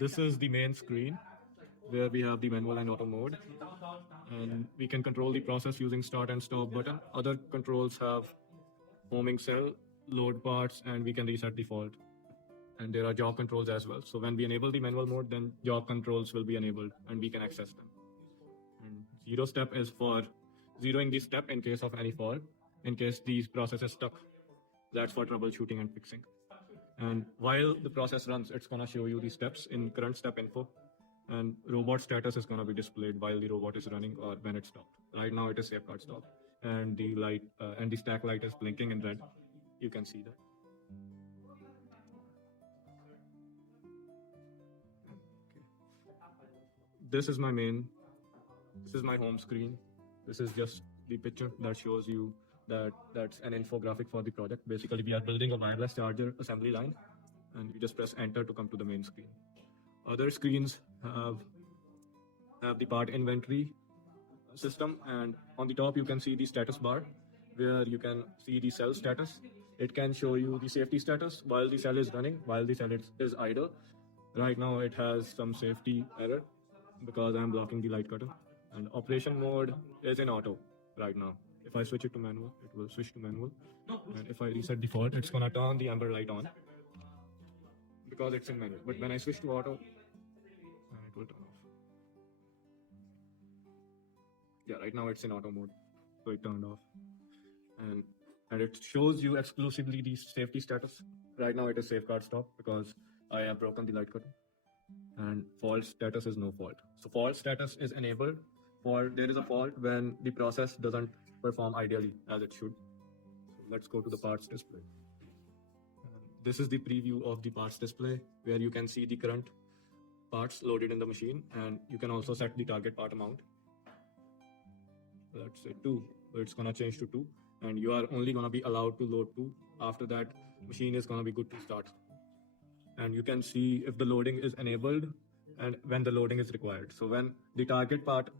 This is the main screen where we have the manual and auto mode, and we can control the process using start and stop button. Other controls have homing cell, load parts, and we can reset default. And there are job controls as well. So when we enable the manual mode, then job controls will be enabled and we can access them. And zero step is for zeroing the step in case of any fault, in case the process is stuck. That's for troubleshooting and fixing. And while the process runs, it's gonna show you the steps in current step info, and robot status is gonna be displayed while the robot is running or when it's stopped. Right now it is safeguard stop, and the light and the stack light is blinking in red. You can see that. Okay. This is my home screen. This is just the picture that shows you that's an infographic for the project. Basically, we are building a wireless charger assembly line, and you just press enter to come to the main screen. Other screens have the part inventory system, and on the top you can see the status bar where you can see the cell status. It can show you the safety status while the cell is running, while the cell is idle. Right now it has some safety error because I'm blocking the light cutter, and operation mode is in auto right now. If I switch it to manual, it will switch to manual. And if I reset default, it's gonna turn the amber light on because it's in manual. But when I switch to auto, it will turn off. Yeah, right now it's in auto mode, so it turned off. And it shows you exclusively the safety status. Right now it is safeguard stop because I have broken the light cutter. And fault status is no fault. So fault status is enabled for there is a fault when the process doesn't perform ideally as it should. So let's go to the parts display. This is the preview of the parts display where you can see the current parts loaded in the machine, and you can also set the target part amount. Let's say 2, so it's gonna change to 2, and you are only gonna be allowed to load 2. After that, machine is gonna be good to start. And you can see if the loading is enabled and when the loading is required. So when the target part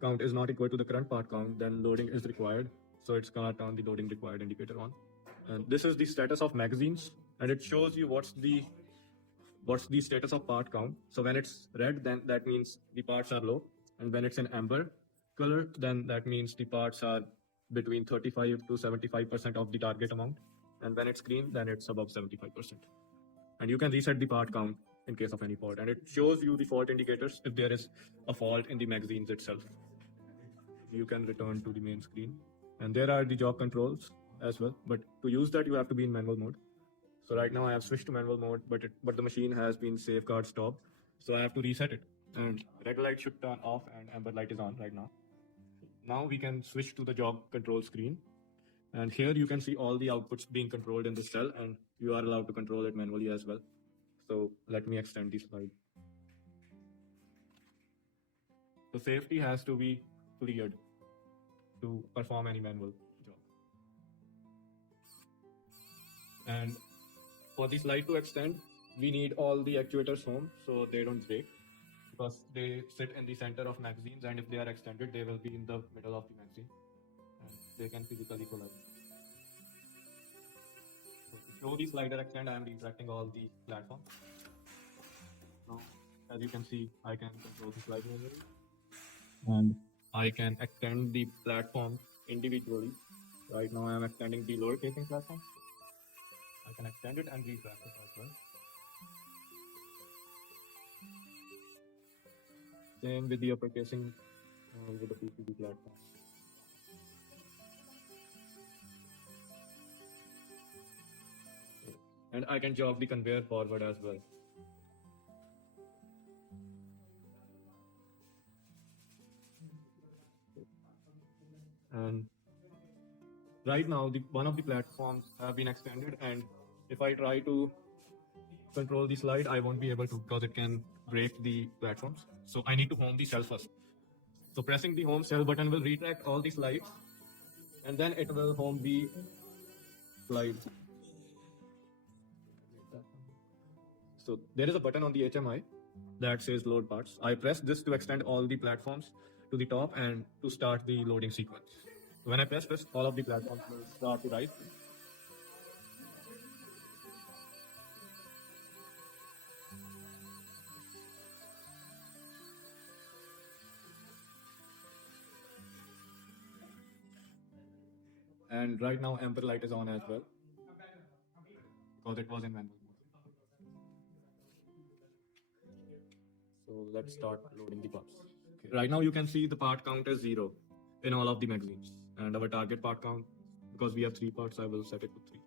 count is not equal to the current part count, then loading is required. So it's gonna turn the loading required indicator on. And this is the status of magazines, and it shows you what's the status of part count. So when it's red, then that means the parts are low, and when it's in amber color, then that means the parts are between 35 to 75% of the target amount, and when it's green, then it's above 75%. And you can reset the part count in case of any fault, and it shows you the fault indicators if there is a fault in the magazines itself. You can return to the main screen, and there are the job controls as well, but to use that you have to be in manual mode. So right now I have switched to manual mode, but the machine has been safeguard stopped, so I have to reset it, and red light should turn off and amber light is on right now. Now we can switch to the job control screen, and here you can see all the outputs being controlled in the cell, and you are allowed to control it manually as well. So let me extend the slide. The safety has to be cleared to perform any manual job. And for the slide to extend, we need all the actuators home so they don't break, because they sit in the center of magazines, and if they are extended, they will be in the middle of the magazine and they can physically collide. So to show the slider extend, I am retracting all the platforms. Now, as you can see, I can control the slide manually, and I can extend the platform individually. Right now I am extending the lower casing platform. I can extend it and retract it as well. Same with the upper casing with the PCB platform. And I can jog the conveyor forward as well. And right now, one of the platforms have been extended, and if I try to control the slide, I won't be able to because it can break the platforms. So I need to home the cell first. So pressing the home cell button will retract all the slides, and then it will home the slide. So there is a button on the HMI that says load parts. I press this to extend all the platforms to the top and to start the loading sequence. When I press this, all of the platforms will start to rise. And right now amber light is on as well because it was in manual mode. So let's start loading the parts. Okay. Right now you can see the part count is 0 in all of the magazines, and our target part count, because we have 3 parts, I will set it to 3.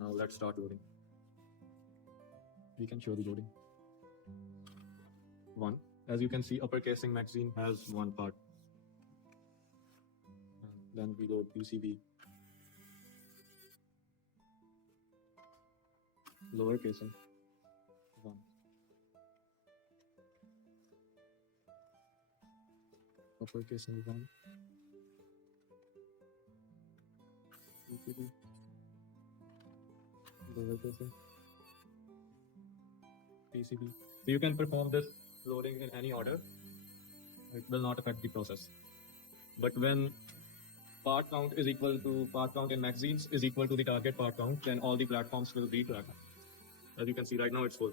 Now let's start loading. We can show the loading. 1. As you can see, upper casing magazine has 1 part. Then we load PCB. Lower casing. 1. Upper casing 1. PCB. Lower casing. PCB. So you can perform this loading in any order. It will not affect the process. But when part count is equal to part count in magazines is equal to the target part count, then all the platforms will retrack. As you can see right now it's full.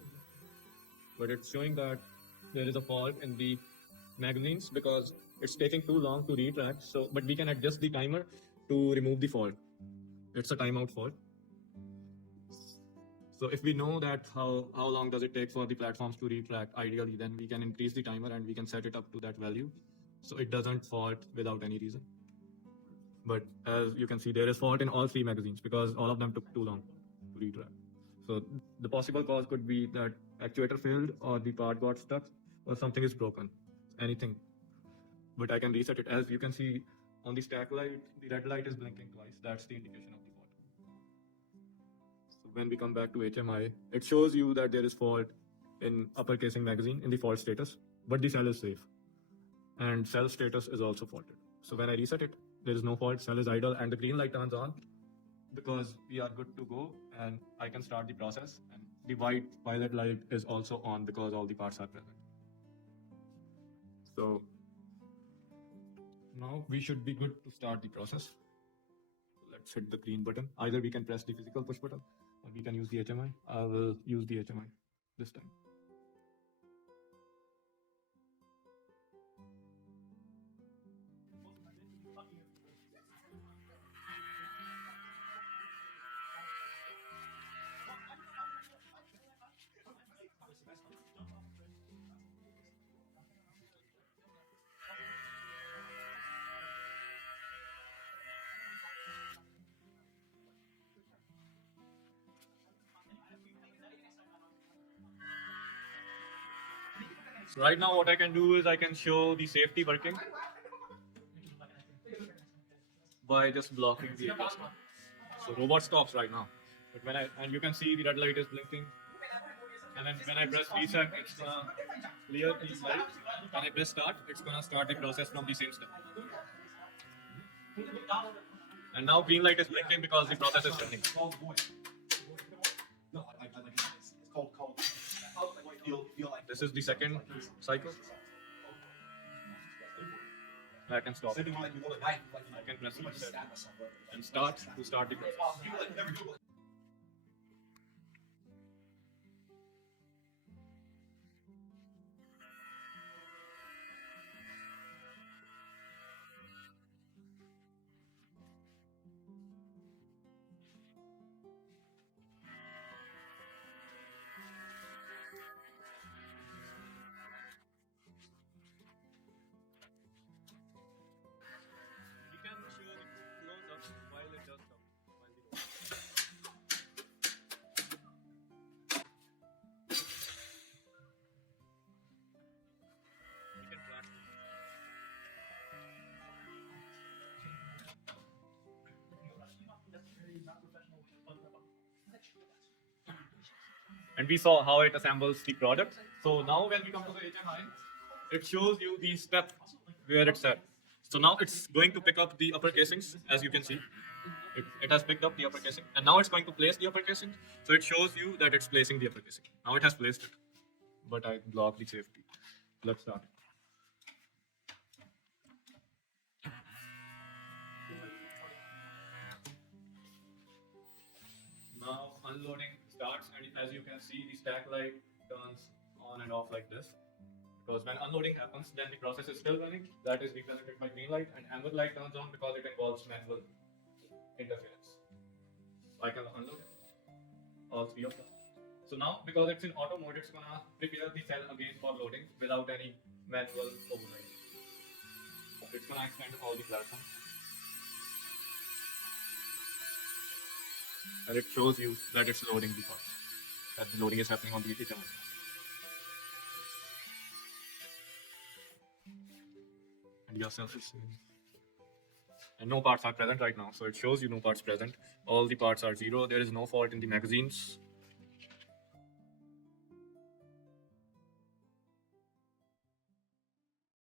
But it's showing that there is a fault in the magazines because it's taking too long to retrack. So, but we can adjust the timer to remove the fault. It's a timeout fault. So if we know that how long does it take for the platforms to retrack ideally, then we can increase the timer and we can set it up to that value so it doesn't fault without any reason. But as you can see, there is fault in all 3 magazines because all of them took too long to retrack. So the possible cause could be that actuator failed or the part got stuck or something is broken, anything. But I can reset it. As you can see on the stack light, the red light is blinking twice. That's the indication of the fault. So when we come back to HMI, it shows you that there is fault in upper casing magazine in the fault status, but the cell is safe. And cell status is also faulted. So when I reset it, there is no fault, cell is idle, and the green light turns on because we are good to go and I can start the process. And the white violet light is also on because all the parts are present. So now we should be good to start the process. Let's hit the green button. Either we can press the physical push button or we can use the HMI. I will use the HMI this time. So right now what I can do is I can show the safety working by just blocking the adjustment. So robot stops right now. But when you can see the red light is blinking. And then when I press reset, it's gonna clear the light. When I press start, it's gonna start the process from the same step. And now green light is blinking because the process is running. This is the second cycle. I can stop. I can press reset and start to start the process. And we saw how it assembles the product. So now when we come to the HMI, it shows you the step where it's at. So now it's going to pick up the upper casings, as you can see. It has picked up the upper casing, and now it's going to place the upper casing. So it shows you that it's placing the upper casing. Now it has placed it, but I blocked the safety. Let's start. Now unloading starts, and as you can see, the stack light turns on and off like this. Because when unloading happens, then the process is still running. That is represented by green light, and amber light turns on because it involves manual interference. I can unload all three of them. So now, because it's in auto mode, it's gonna prepare the cell again for loading without any manual override. It's gonna extend all the platforms. And it shows you that it's loading the parts. That the loading is happening on the HMI. And yourself is seeing. And no parts are present right now, so it shows you no parts present. All the parts are zero. There is no fault in the magazines